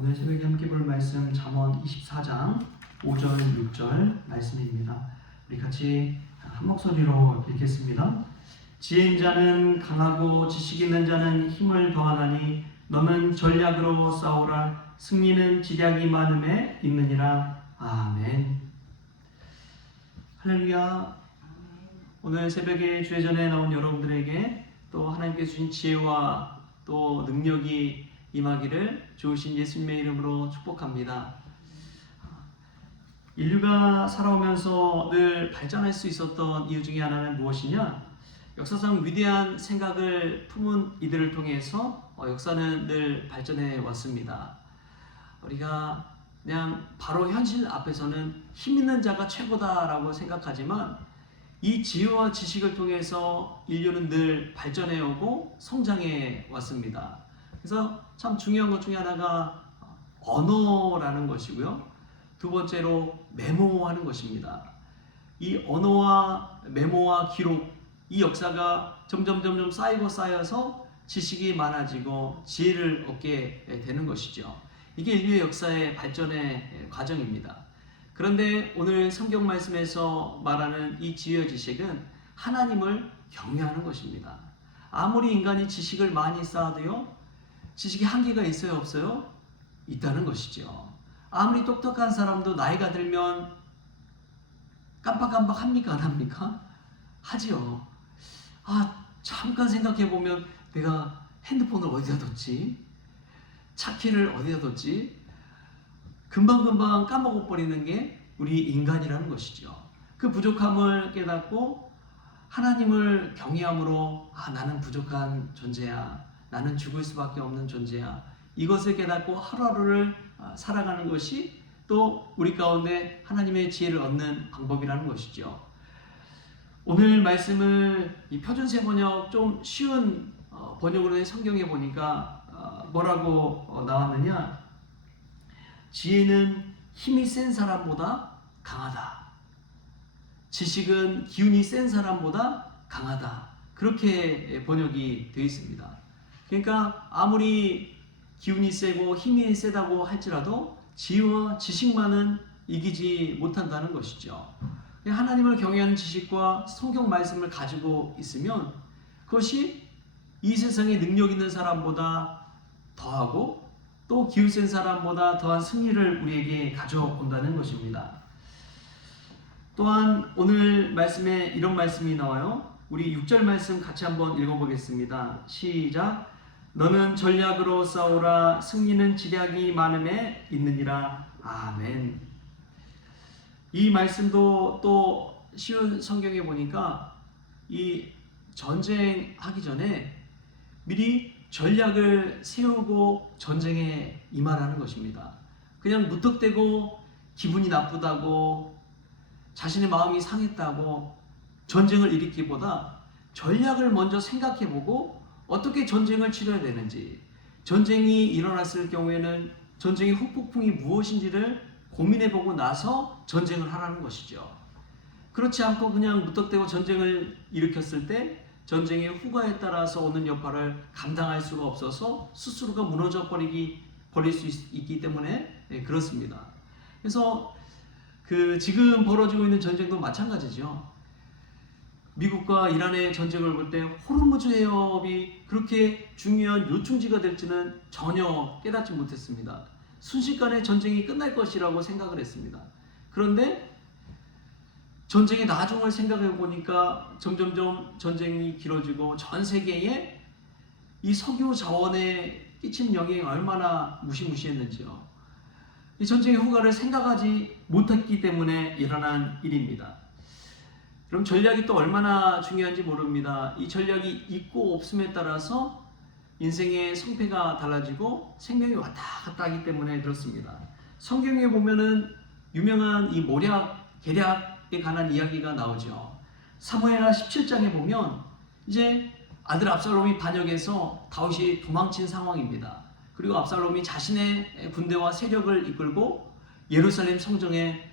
오늘 새벽에 함께 볼 말씀 잠언 24장 5절 6절 말씀입니다. 우리 같이 한 목소리로 읽겠습니다. 지혜 있는 자는 강하고 지식 있는 자는 힘을 더하나니 너는 전략으로 싸우라. 승리는 지략이 많음에 있느니라. 아멘. 할렐루야. 오늘 새벽에 주의 전에 나온 여러분들에게 또 하나님께서 주신 지혜와 또 능력이 임하기를 좋으신 예수님의 이름으로 축복합니다. 인류가 살아오면서 늘 발전할 수 있었던 이유 중에 하나는 무엇이냐? 역사상 위대한 생각을 품은 이들을 통해서 역사는 늘 발전해 왔습니다. 우리가 그냥 바로 현실 앞에서는 힘 있는 자가 최고다라고 생각하지만 이 지혜와 지식을 통해서 인류는 늘 발전해 오고 성장해 왔습니다. 그래서 참 중요한 것 중에 하나가 언어라는 것이고요. 두 번째로 메모하는 것입니다. 이 언어와 메모와 기록, 이 역사가 점점 쌓여서 지식이 많아지고 지혜를 얻게 되는 것이죠. 이게 인류의 역사의 발전의 과정입니다. 그런데 오늘 성경 말씀에서 말하는 이 지혜와 지식은 하나님을 경외하는 것입니다. 아무리 인간이 지식을 많이 쌓아도요, 지식이 한계가 있어요, 없어요? 있다는 것이죠. 아무리 똑똑한 사람도 나이가 들면 깜빡깜빡 합니까? 안 합니까? 하지요. 잠깐 생각해보면 내가 핸드폰을 어디다 뒀지? 차키를 어디다 뒀지? 금방금방 까먹어버리는 게 우리 인간이라는 것이죠. 그 부족함을 깨닫고 하나님을 경외함으로 나는 부족한 존재야. 나는 죽을 수밖에 없는 존재야. 이것을 깨닫고 하루하루를 살아가는 것이 또 우리 가운데 하나님의 지혜를 얻는 방법이라는 것이죠. 오늘 말씀을 이 표준세 번역 좀 쉬운 번역으로 성경에 보니까 뭐라고 나왔느냐? 지혜는 힘이 센 사람보다 강하다. 지식은 기운이 센 사람보다 강하다. 그렇게 번역이 되어 있습니다. 그러니까 아무리 기운이 세고 힘이 세다고 할지라도 지혜와 지식만은 이기지 못한다는 것이죠. 하나님을 경외하는 지식과 성경 말씀을 가지고 있으면 그것이 이 세상에 능력 있는 사람보다 더하고 또 기운 센 사람보다 더한 승리를 우리에게 가져온다는 것입니다. 또한 오늘 말씀에 이런 말씀이 나와요. 우리 6절 말씀 같이 한번 읽어보겠습니다. 시작. 너는 전략으로 싸우라. 승리는 지략이 많음에 있느니라. 아멘. 이 말씀도 또 쉬운 성경에 보니까 이 전쟁하기 전에 미리 전략을 세우고 전쟁에 임하라는 것입니다. 그냥 무턱대고 기분이 나쁘다고 자신의 마음이 상했다고 전쟁을 일으키기보다 전략을 먼저 생각해보고 어떻게 전쟁을 치러야 되는지, 전쟁이 일어났을 경우에는 전쟁의 후폭풍이 무엇인지를 고민해보고 나서 전쟁을 하라는 것이죠. 그렇지 않고 그냥 무턱대고 전쟁을 일으켰을 때 전쟁의 후과에 따라서 오는 여파를 감당할 수가 없어서 스스로가 무너져 버릴 수 있기 때문에 그렇습니다. 그래서 지금 벌어지고 있는 전쟁도 마찬가지죠. 미국과 이란의 전쟁을 볼 때 호르무즈 해협이 그렇게 중요한 요충지가 될지는 전혀 깨닫지 못했습니다. 순식간에 전쟁이 끝날 것이라고 생각을 했습니다. 그런데 전쟁의 나중을 생각해 보니까 점점점 전쟁이 길어지고 전 세계에 이 석유 자원에 끼친 영향이 얼마나 무시무시했는지요. 이 전쟁의 후과를 생각하지 못했기 때문에 일어난 일입니다. 그럼 전략이 또 얼마나 중요한지 모릅니다. 이 전략이 있고 없음에 따라서 인생의 성패가 달라지고 생명이 왔다 갔다 하기 때문에 그렇습니다. 성경에 보면은 유명한 이 모략, 계략에 관한 이야기가 나오죠. 사무엘하 17장에 보면 이제 아들 압살롬이 반역해서 다윗이 도망친 상황입니다. 그리고 압살롬이 자신의 군대와 세력을 이끌고 예루살렘 성에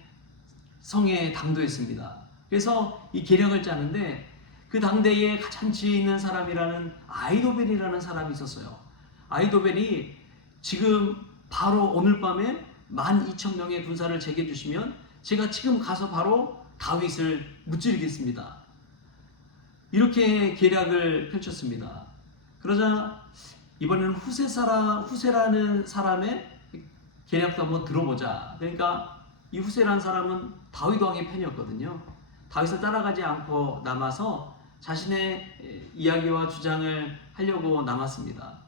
당도했습니다. 그래서 이 계략을 짜는데 그 당대에 가장 지혜 있는 사람이라는 아히도벨이라는 사람이 있었어요. 아히도벨이 지금 바로 오늘 밤에 12,000명의 군사를 제게 주시면 제가 지금 가서 바로 다윗을 무찌르겠습니다. 이렇게 계략을 펼쳤습니다. 그러자 이번에는 후세라는 사람의 계략도 한번 들어보자. 그러니까 이 후세라는 사람은 다윗 왕의 편이었거든요. 다윗을 따라가지 않고 남아서 자신의 이야기와 주장을 하려고 남았습니다.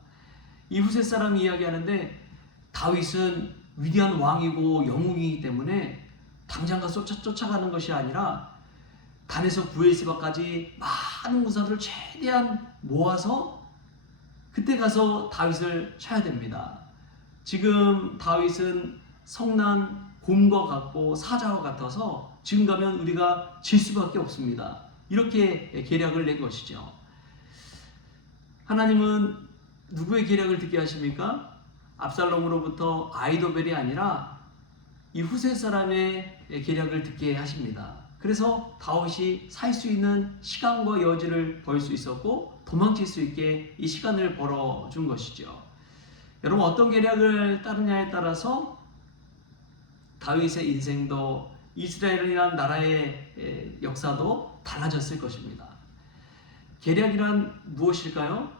이 후세 사람이 이야기하는데 다윗은 위대한 왕이고 영웅이기 때문에 당장 가서 쫓아가는 것이 아니라 단에서 부에세바까지 많은 군사들을 최대한 모아서 그때 가서 다윗을 쳐야 됩니다. 지금 다윗은 성난 곰과 같고 사자와 같아서 지금 가면 우리가 질 수밖에 없습니다. 이렇게 계략을 낸 것이죠. 하나님은 누구의 계략을 듣게 하십니까? 압살롬으로부터 아이도벨이 아니라 이 후세 사람의 계략을 듣게 하십니다. 그래서 다윗이 살 수 있는 시간과 여지를 벌 수 있었고 도망칠 수 있게 이 시간을 벌어준 것이죠. 여러분, 어떤 계략을 따르냐에 따라서 다윗의 인생도 이스라엘이라는 나라의 역사도 달라졌을 것입니다. 계략이란 무엇일까요?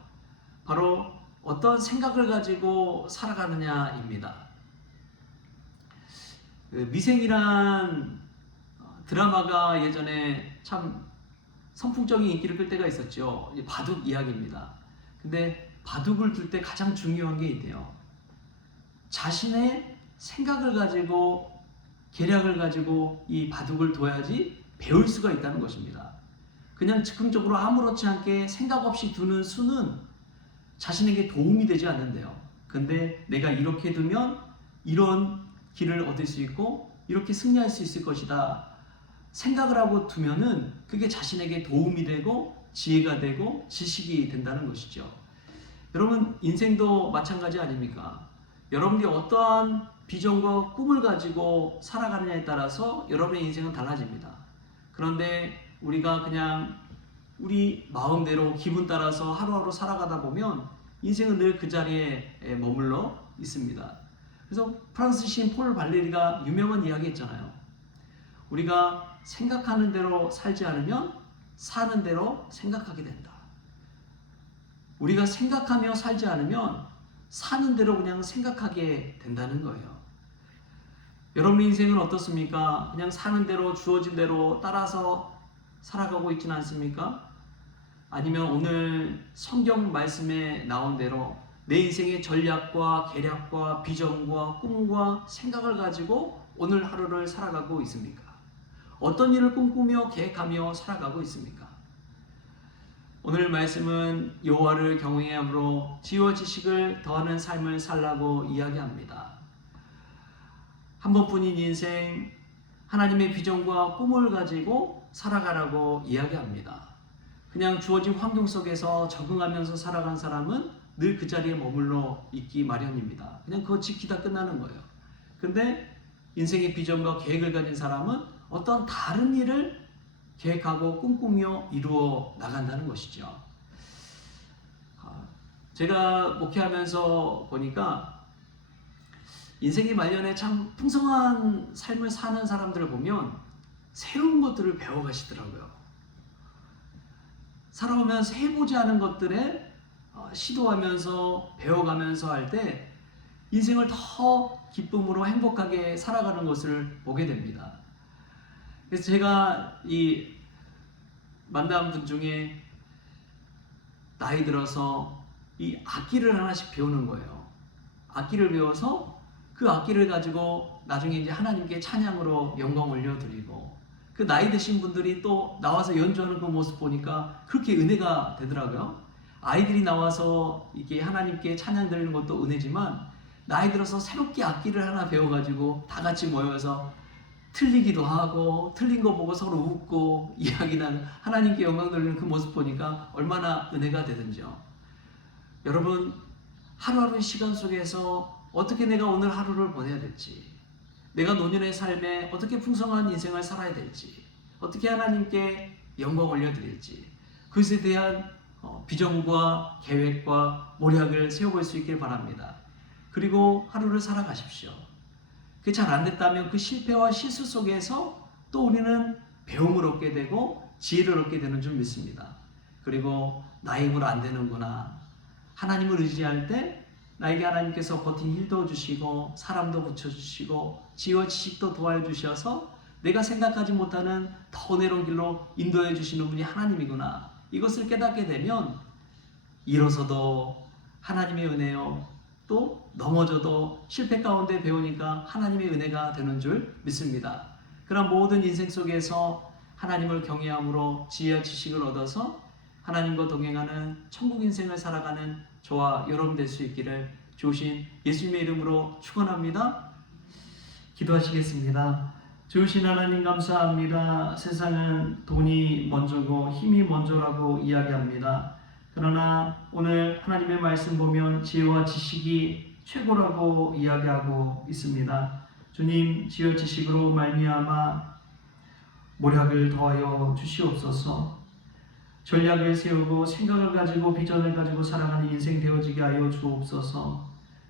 바로 어떤 생각을 가지고 살아가느냐입니다. 미생이란 드라마가 예전에 참 선풍적인 인기를 끌 때가 있었죠. 바둑 이야기입니다. 근데 바둑을 둘 때 가장 중요한 게 있대요. 자신의 생각을 가지고 계략을 가지고 이 바둑을 둬야지 배울 수가 있다는 것입니다. 그냥 즉흥적으로 아무렇지 않게 생각 없이 두는 수는 자신에게 도움이 되지 않는데요. 근데 내가 이렇게 두면 이런 길을 얻을 수 있고 이렇게 승리할 수 있을 것이다. 생각을 하고 두면은 그게 자신에게 도움이 되고 지혜가 되고 지식이 된다는 것이죠. 여러분, 인생도 마찬가지 아닙니까? 여러분들이 어떠한 비전과 꿈을 가지고 살아가느냐에 따라서 여러분의 인생은 달라집니다. 그런데 우리가 그냥 우리 마음대로 기분 따라서 하루하루 살아가다 보면 인생은 늘 그 자리에 머물러 있습니다. 그래서 프랑스 시인 폴 발레리가 유명한 이야기 했잖아요. 우리가 생각하는 대로 살지 않으면 사는 대로 생각하게 된다. 우리가 생각하며 살지 않으면 사는 대로 그냥 생각하게 된다는 거예요. 여러분 인생은 어떻습니까? 그냥 사는 대로 주어진 대로 따라서 살아가고 있지는 않습니까? 아니면 오늘 성경 말씀에 나온 대로 내 인생의 전략과 계략과 비전과 꿈과 생각을 가지고 오늘 하루를 살아가고 있습니까? 어떤 일을 꿈꾸며 계획하며 살아가고 있습니까? 오늘 말씀은 여호와를 경외함으로 지혜와 지식을 더하는 삶을 살라고 이야기합니다. 한 번뿐인 인생, 하나님의 비전과 꿈을 가지고 살아가라고 이야기합니다. 그냥 주어진 환경 속에서 적응하면서 살아간 사람은 늘 그 자리에 머물러 있기 마련입니다. 그냥 그거 지키다 끝나는 거예요. 근데 인생의 비전과 계획을 가진 사람은 어떤 다른 일을 계획하고 꿈꾸며 이루어 나간다는 것이죠. 제가 목회하면서 보니까 인생의 말년에 참 풍성한 삶을 사는 사람들을 보면 새로운 것들을 배워가시더라고요. 살아오면서 해보지 않은 것들에 시도하면서 배워가면서 할 때 인생을 더 기쁨으로 행복하게 살아가는 것을 보게 됩니다. 그래서 제가 이 만난 분 중에 나이 들어서 이 악기를 하나씩 배우는 거예요. 악기를 배워서 그 악기를 가지고 나중에 이제 하나님께 찬양으로 영광 올려드리고, 그 나이 드신 분들이 또 나와서 연주하는 그 모습 보니까 그렇게 은혜가 되더라고요. 아이들이 나와서 이게 하나님께 찬양 드리는 것도 은혜지만, 나이 들어서 새롭게 악기를 하나 배워가지고 다 같이 모여서 틀리기도 하고 틀린 거 보고 서로 웃고 이야기 나누는, 하나님께 영광 돌리는 그 모습 보니까 얼마나 은혜가 되든지요. 여러분, 하루하루 시간 속에서 어떻게 내가 오늘 하루를 보내야 될지, 내가 노년의 삶에 어떻게 풍성한 인생을 살아야 될지, 어떻게 하나님께 영광 올려드릴지, 그것에 대한 비전과 계획과 모략을 세워볼 수 있길 바랍니다. 그리고 하루를 살아가십시오. 그게 잘 안 됐다면 그 실패와 실수 속에서 또 우리는 배움을 얻게 되고 지혜를 얻게 되는 줄 믿습니다. 그리고 나의 힘으로 안 되는구나. 하나님을 의지할 때 나에게 하나님께서 버틴 힘도 주시고 사람도 붙여주시고 지혜와 지식도 도와주셔서 내가 생각하지 못하는 더 은혜로운 길로 인도해 주시는 분이 하나님이구나. 이것을 깨닫게 되면 일어서도 하나님의 은혜요, 또 넘어져도 실패 가운데 배우니까 하나님의 은혜가 되는 줄 믿습니다. 그런 모든 인생 속에서 하나님을 경외함으로 지혜와 지식을 얻어서 하나님과 동행하는 천국 인생을 살아가는 저와 여러분 될 수 있기를 주신 예수님의 이름으로 축원합니다. 기도하시겠습니다. 주신 하나님 감사합니다. 세상은 돈이 먼저고 힘이 먼저라고 이야기합니다. 그러나 오늘 하나님의 말씀 보면 지혜와 지식이 최고라고 이야기하고 있습니다. 주님, 지혜와 지식으로 말미암아 모략을 더하여 주시옵소서. 전략을 세우고 생각을 가지고 비전을 가지고 살아가는 인생 되어지게 하여 주옵소서.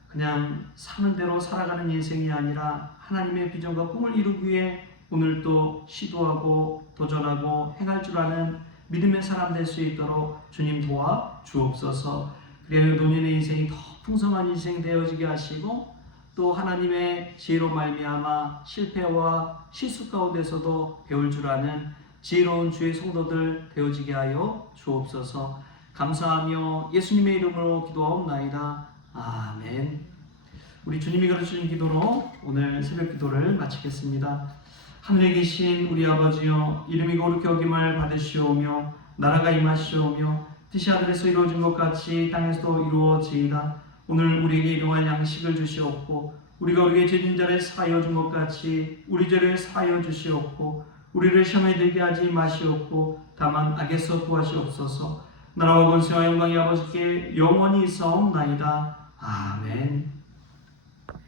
그냥 사는 대로 살아가는 인생이 아니라 하나님의 비전과 꿈을 이루기 위해 오늘도 시도하고 도전하고 행할 줄 아는 믿음의 사람 될 수 있도록 주님 도와 주옵소서. 그래야 노년의 인생이 더 풍성한 인생 되어지게 하시고 또 하나님의 지혜로 말미암아 실패와 실수 가운데서도 배울 줄 아는 지혜로운 주의 성도들 되어지게 하여 주옵소서. 감사하며 예수님의 이름으로 기도하옵나이다. 아멘. 우리 주님이 가르치신 기도로 오늘 새벽 기도를 마치겠습니다. 하늘에 계신 우리 아버지여, 이름이 거룩히 여김을 받으시오며 나라가 임하시오며 뜻이 하늘에서 이루어진 것 같이 땅에서도 이루어지이다. 오늘 우리에게 일용할 양식을 주시옵고 우리가 우리의 죄진 자를 사하여 준 것 같이 우리 죄를 사하여 주시옵고 우리를 시험에 들게 하지 마시옵고 다만 악에서 구하시옵소서. 나라와 권세와 영광이 아버지께 영원히 있사옵나이다. 아멘.